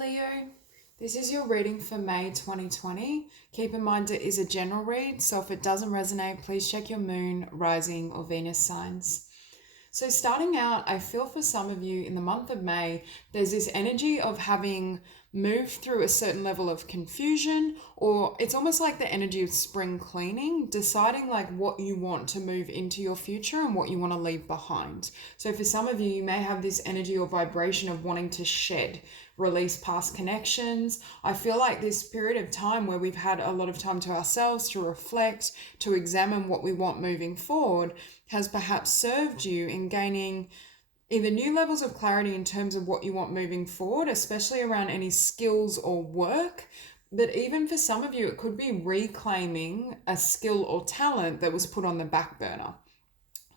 Leo. This is your reading for May 2020. Keep in mind it is a general read, so if it doesn't resonate, please check your moon, rising, or Venus signs. So starting out, I feel for some of you in the month of May, there's this energy of having moved through a certain level of confusion, or it's almost like the energy of spring cleaning, deciding like what you want to move into your future and what you want to leave behind. So for some of you, you may have this energy or vibration of wanting to shed, release past connections. I feel like this period of time where we've had a lot of time to ourselves to reflect, to examine what we want moving forward, has perhaps served you in gaining either new levels of clarity in terms of what you want moving forward, especially around any skills or work. But even for some of you, it could be reclaiming a skill or talent that was put on the back burner.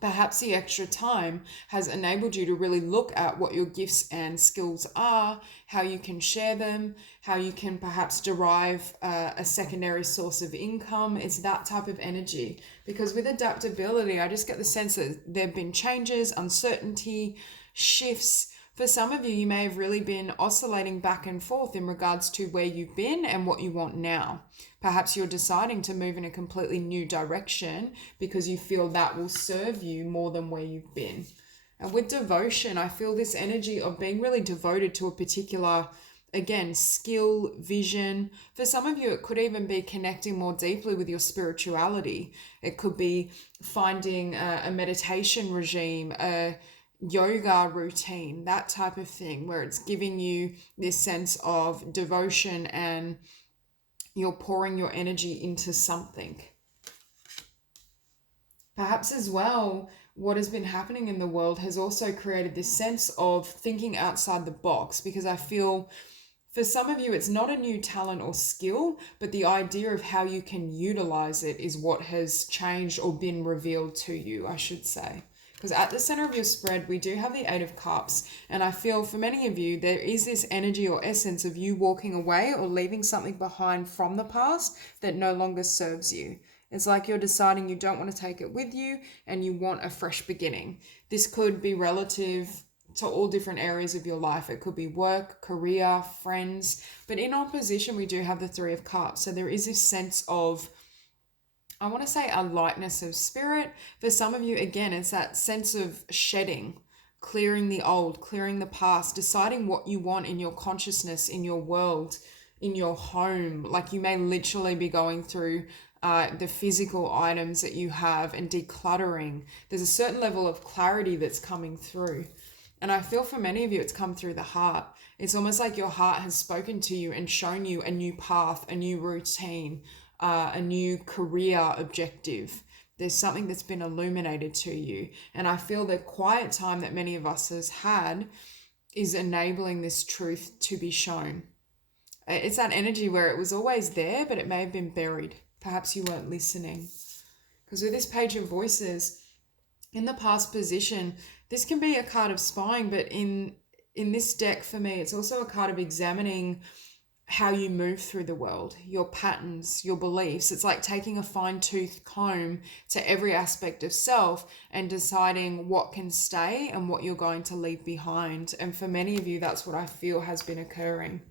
Perhaps the extra time has enabled you to really look at what your gifts and skills are, how you can share them, how you can perhaps derive a secondary source of income. It's that type of energy. Because with adaptability, I just get the sense that there have been changes, uncertainty, shifts. For some of you, you may have really been oscillating back and forth in regards to where you've been and what you want now. Perhaps you're deciding to move in a completely new direction because you feel that will serve you more than where you've been. And with devotion, I feel this energy of being really devoted to a particular, again, skill, vision. For some of you, it could even be connecting more deeply with your spirituality. It could be finding a meditation regime, a yoga routine, that type of thing, where it's giving you this sense of devotion and you're pouring your energy into something. Perhaps as well, what has been happening in the world has also created this sense of thinking outside the box, because I feel for some of you, it's not a new talent or skill, but the idea of how you can utilize it is what has changed or been revealed to you, I should say. Because at the center of your spread, we do have the Eight of Cups. And I feel for many of you, there is this energy or essence of you walking away or leaving something behind from the past that no longer serves you. It's like you're deciding you don't want to take it with you and you want a fresh beginning. This could be relative to all different areas of your life. It could be work, career, friends. But in opposition, we do have the Three of Cups. So there is this sense of, I want to say, a lightness of spirit. For some of you, again, it's that sense of shedding, clearing the old, clearing the past, deciding what you want in your consciousness, in your world, in your home. Like you may literally be going through the physical items that you have and decluttering. There's a certain level of clarity that's coming through. And I feel for many of you, it's come through the heart. It's almost like your heart has spoken to you and shown you a new path, a new routine, a new career objective. There's something that's been illuminated to you. And I feel the quiet time that many of us has had is enabling this truth to be shown. It's that energy where it was always there, but it may have been buried. Perhaps you weren't listening. Because with this Page of Voices, in the past position, this can be a card of spying, but in this deck for me, it's also a card of examining how you move through the world, your patterns, your beliefs. It's like taking a fine-tooth comb to every aspect of self and deciding what can stay and what you're going to leave behind. And for many of you, that's what I feel has been occurring.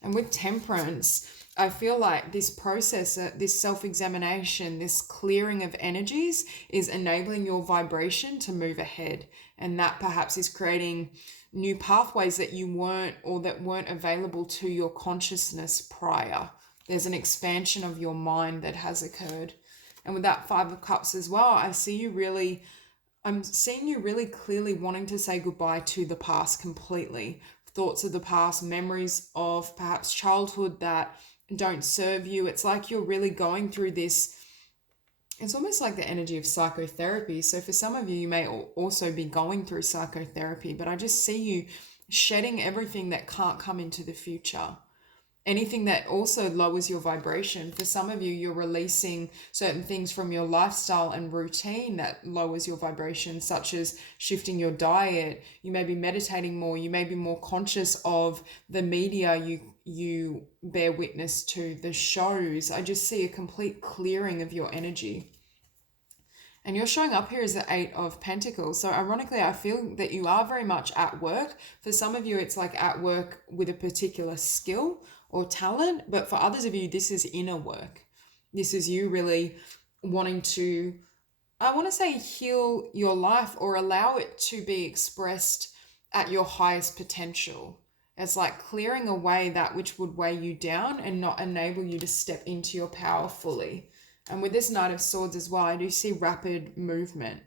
And with Temperance, I feel like this process, this self-examination, this clearing of energies is enabling your vibration to move ahead. And that perhaps is creating new pathways that you weren't, or that weren't available to your consciousness prior. There's an expansion of your mind that has occurred. And with that Five of Cups as well, I'm seeing you really clearly wanting to say goodbye to the past completely. Thoughts of the past, memories of perhaps childhood that don't serve you. It's like you're really going through this. It's almost like the energy of psychotherapy. So for some of you, you may also be going through psychotherapy, but I just see you shedding everything that can't come into the future. Anything that also lowers your vibration. For some of you, you're releasing certain things from your lifestyle and routine that lowers your vibration, such as shifting your diet. You may be meditating more. You may be more conscious of the media you bear witness to, the shows. I just see a complete clearing of your energy. And you're showing up here as the Eight of Pentacles. So ironically, I feel that you are very much at work. For some of you, it's like at work with a particular skill or talent. But for others of you, this is inner work. This is you really wanting to, I want to say, heal your life or allow it to be expressed at your highest potential. It's like clearing away that which would weigh you down and not enable you to step into your power fully. And with this Knight of Swords as well, I do see rapid movement.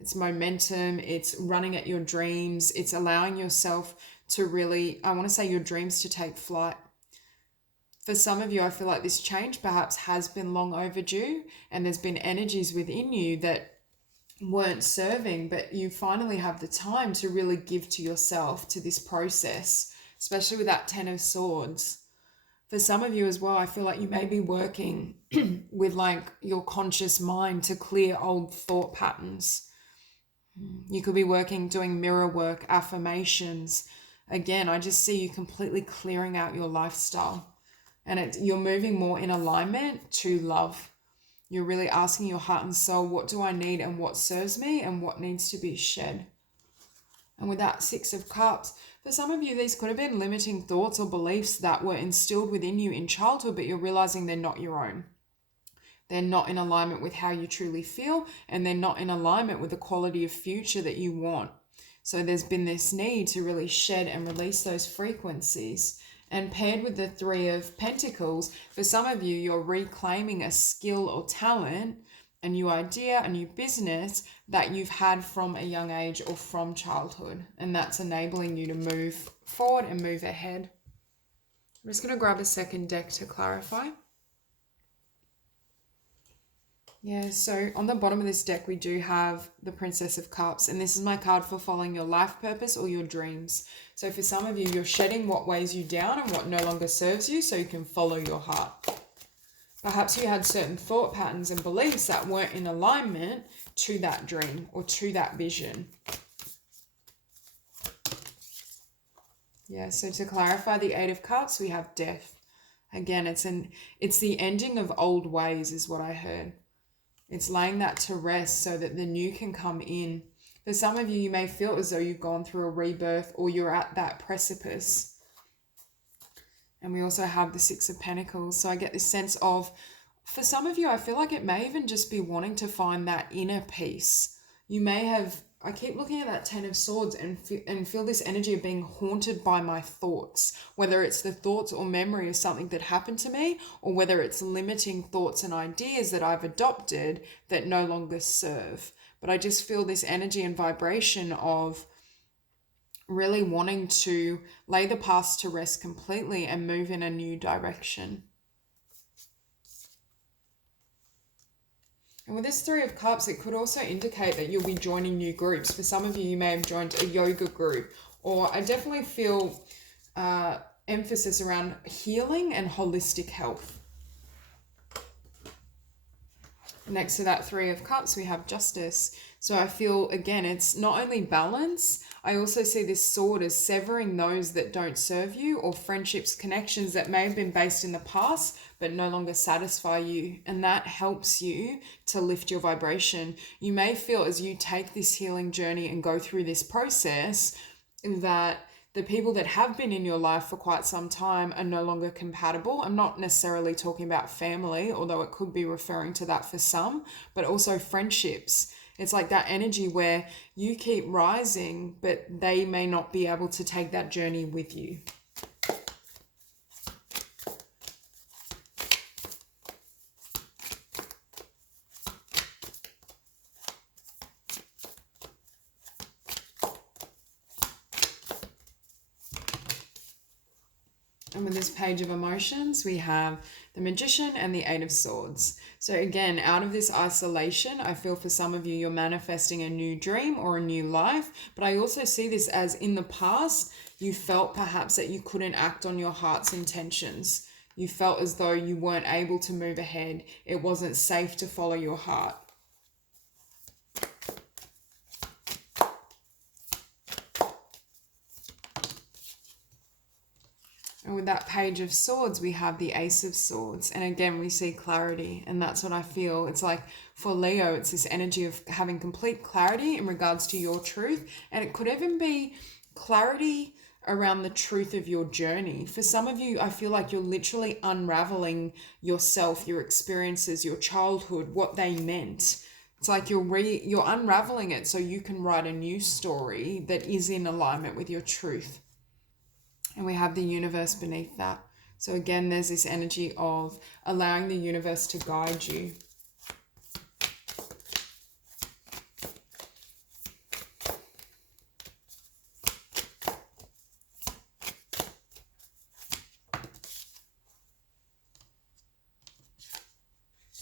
It's momentum, it's running at your dreams, it's allowing yourself to really, I want to say, your dreams to take flight. For some of you, I feel like this change perhaps has been long overdue, and there's been energies within you that weren't serving, but you finally have the time to really give to yourself, to this process, especially with that Ten of Swords. For some of you as well, I feel like you may be working with like your conscious mind to clear old thought patterns. You could be working, doing mirror work, affirmations. Again, I just see you completely clearing out your lifestyle, and you're moving more in alignment to love. You're really asking your heart and soul, what do I need and what serves me and what needs to be shed? And with that Six of Cups, for some of you, these could have been limiting thoughts or beliefs that were instilled within you in childhood, but you're realizing they're not your own. They're not in alignment with how you truly feel, and they're not in alignment with the quality of future that you want. So there's been this need to really shed and release those frequencies. And paired with the Three of Pentacles, for some of you, you're reclaiming a skill or talent, a new idea, a new business that you've had from a young age or from childhood. And that's enabling you to move forward and move ahead. I'm just going to grab a second deck to clarify. Yeah, so on the bottom of this deck, we do have the Princess of Cups, and this is my card for following your life purpose or your dreams. So for some of you, you're shedding what weighs you down and what no longer serves you so you can follow your heart. Perhaps you had certain thought patterns and beliefs that weren't in alignment to that dream or to that vision. Yeah, so to clarify the Eight of Cups, we have death. Again, it's the ending of old ways is what I heard. It's laying that to rest so that the new can come in. For some of you, you may feel as though you've gone through a rebirth or you're at that precipice. And we also have the Six of Pentacles. So I get this sense of, for some of you, I feel like it may even just be wanting to find that inner peace. You may have, I keep looking at that Ten of Swords and feel this energy of being haunted by my thoughts, whether it's the thoughts or memory of something that happened to me, or whether it's limiting thoughts and ideas that I've adopted that no longer serve. But I just feel this energy and vibration of really wanting to lay the past to rest completely and move in a new direction. And with this Three of Cups, it could also indicate that you'll be joining new groups. For some of you, you may have joined a yoga group, or I definitely feel emphasis around healing and holistic health. Next to that Three of Cups, we have Justice. So I feel, again, it's not only balance, I also see this sword as severing those that don't serve you, or friendships, connections that may have been based in the past but no longer satisfy you. And that helps you to lift your vibration. You may feel as you take this healing journey and go through this process that the people that have been in your life for quite some time are no longer compatible. I'm not necessarily talking about family, although it could be referring to that for some, but also friendships. It's like that energy where you keep rising, but they may not be able to take that journey with you. And with this Page of Emotions, we have the Magician and the Eight of Swords. So again, out of this isolation, I feel for some of you, you're manifesting a new dream or a new life. But I also see this as in the past, you felt perhaps that you couldn't act on your heart's intentions. You felt as though you weren't able to move ahead. It wasn't safe to follow your heart. And with that Page of Swords, we have the Ace of Swords. And again, we see clarity. And that's what I feel. It's like for Leo, it's this energy of having complete clarity in regards to your truth. And it could even be clarity around the truth of your journey. For some of you, I feel like you're literally unraveling yourself, your experiences, your childhood, what they meant. It's like you're unraveling it so you can write a new story that is in alignment with your truth. And we have the universe beneath that. So again, there's this energy of allowing the universe to guide you.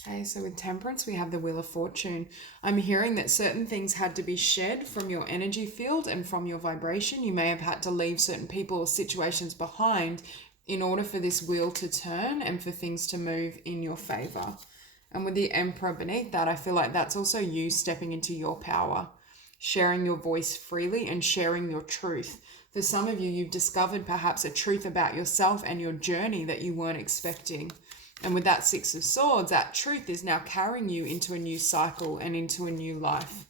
Okay, so with Temperance, we have the Wheel of Fortune. I'm hearing that certain things had to be shed from your energy field and from your vibration. You may have had to leave certain people or situations behind in order for this wheel to turn and for things to move in your favor. And with the Emperor beneath that, I feel like that's also you stepping into your power, sharing your voice freely and sharing your truth. For some of you, you've discovered perhaps a truth about yourself and your journey that you weren't expecting. And with that Six of Swords, that truth is now carrying you into a new cycle and into a new life.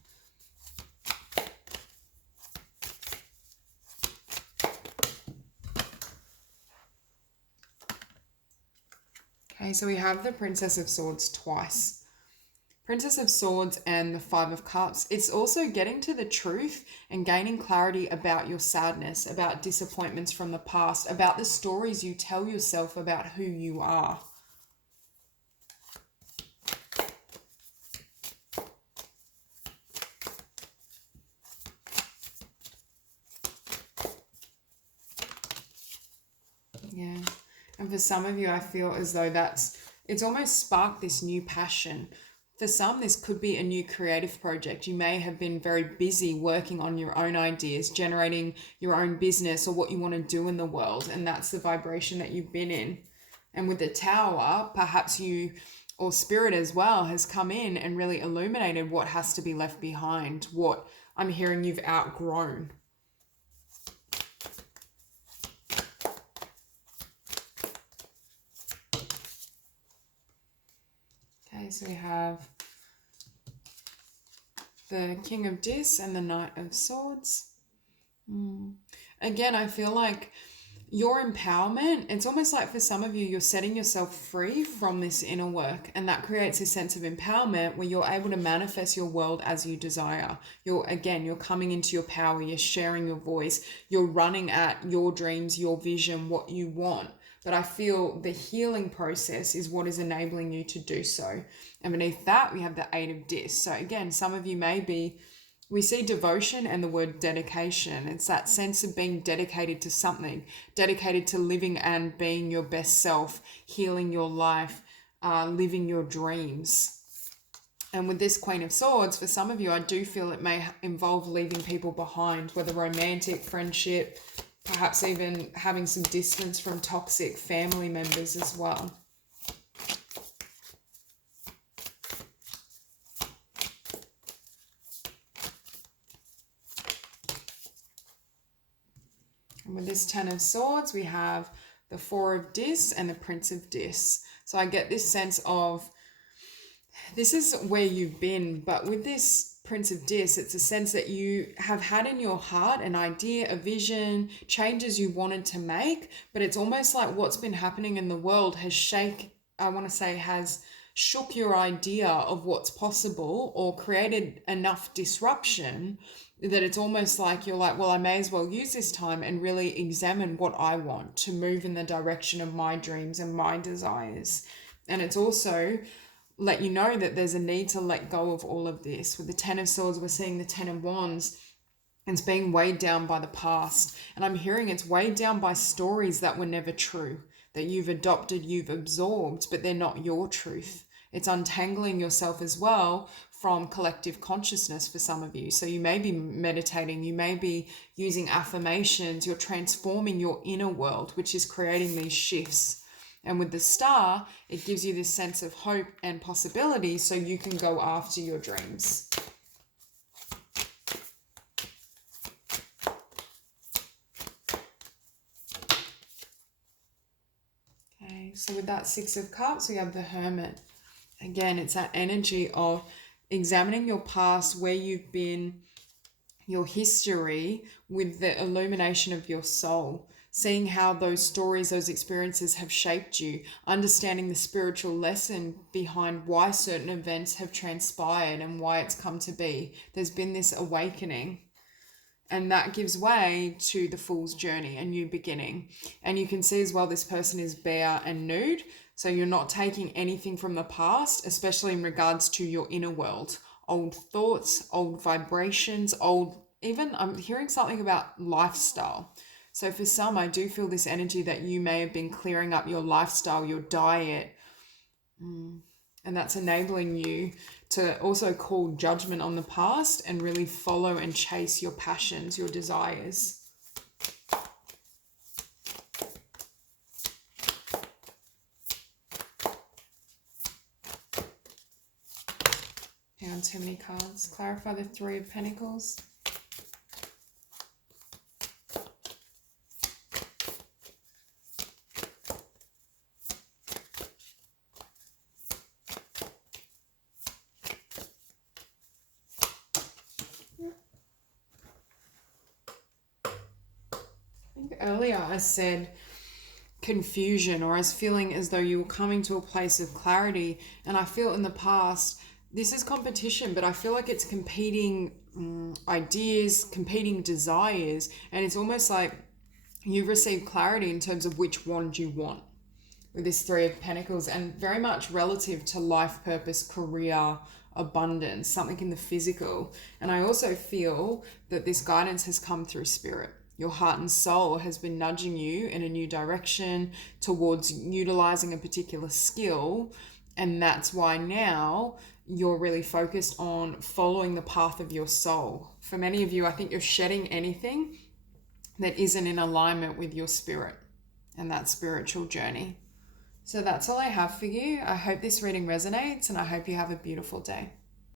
Okay, so we have the Princess of Swords twice. Princess of Swords and the Five of Cups. It's also getting to the truth and gaining clarity about your sadness, about disappointments from the past, about the stories you tell yourself about who you are. Yeah. And for some of you, I feel as though it's almost sparked this new passion. For some, this could be a new creative project. You may have been very busy working on your own ideas, generating your own business or what you want to do in the world. And that's the vibration that you've been in. And with the Tower, perhaps you or Spirit as well has come in and really illuminated what has to be left behind, what I'm hearing you've outgrown. Okay, so we have the King of Dis and the Knight of Swords. Again, I feel like your empowerment, it's almost like for some of you, you're setting yourself free from this inner work, and that creates a sense of empowerment where you're able to manifest your world as you desire. You're coming into your power, you're sharing your voice, you're running at your dreams, your vision, what you want. But I feel the healing process is what is enabling you to do so. And beneath that, we have the Eight of Dis. So again, some of you we see devotion and the word dedication. It's that sense of being dedicated to something, dedicated to living and being your best self, healing your life, living your dreams. And with this Queen of Swords, for some of you, I do feel it may involve leaving people behind, whether romantic, friendship, perhaps even having some distance from toxic family members as well. And with this Ten of Swords, we have the Four of Dis and the Prince of Dis. So I get this sense of, this is where you've been, but with this Prince of Dis, it's a sense that you have had in your heart an idea, a vision, changes you wanted to make, but it's almost like what's been happening in the world has shook your idea of what's possible or created enough disruption that it's almost like you're like, well, I may as well use this time and really examine what I want to move in the direction of my dreams and my desires. And it's also let you know that there's a need to let go of all of this. With the Ten of Swords, we're seeing the Ten of Wands. It's being weighed down by the past. And I'm hearing it's weighed down by stories that were never true, that you've adopted, you've absorbed, but they're not your truth. It's untangling yourself as well from collective consciousness for some of you. So you may be meditating, you may be using affirmations, you're transforming your inner world, which is creating these shifts. And with the Star, it gives you this sense of hope and possibility so you can go after your dreams. So with that Six of Cups, we have the Hermit. Again, it's that energy of examining your past, where you've been, your history, with the illumination of your soul, seeing how those stories, those experiences have shaped you, understanding the spiritual lesson behind why certain events have transpired and why it's come to be. There's been this awakening, and that gives way to the Fool's journey, a new beginning. And you can see as well, this person is bare and nude. So you're not taking anything from the past, especially in regards to your inner world. Old thoughts, old vibrations, even I'm hearing something about lifestyle. So for some, I do feel this energy that you may have been clearing up your lifestyle, your diet, and that's enabling you to also call judgment on the past and really follow and chase your passions, your desires. Down too many cards. Clarify the Three of Pentacles. Earlier I said confusion, or I was feeling as though you were coming to a place of clarity, and I feel in the past this is competition, but I feel like it's competing ideas, competing desires, and it's almost like you've received clarity in terms of which one you want with this Three of Pentacles, and very much relative to life purpose, career, abundance, something in the physical. And I also feel that this guidance has come through spirit. Your heart and soul has been nudging you in a new direction towards utilizing a particular skill. And that's why now you're really focused on following the path of your soul. For many of you, I think you're shedding anything that isn't in alignment with your spirit and that spiritual journey. So that's all I have for you. I hope this reading resonates, and I hope you have a beautiful day.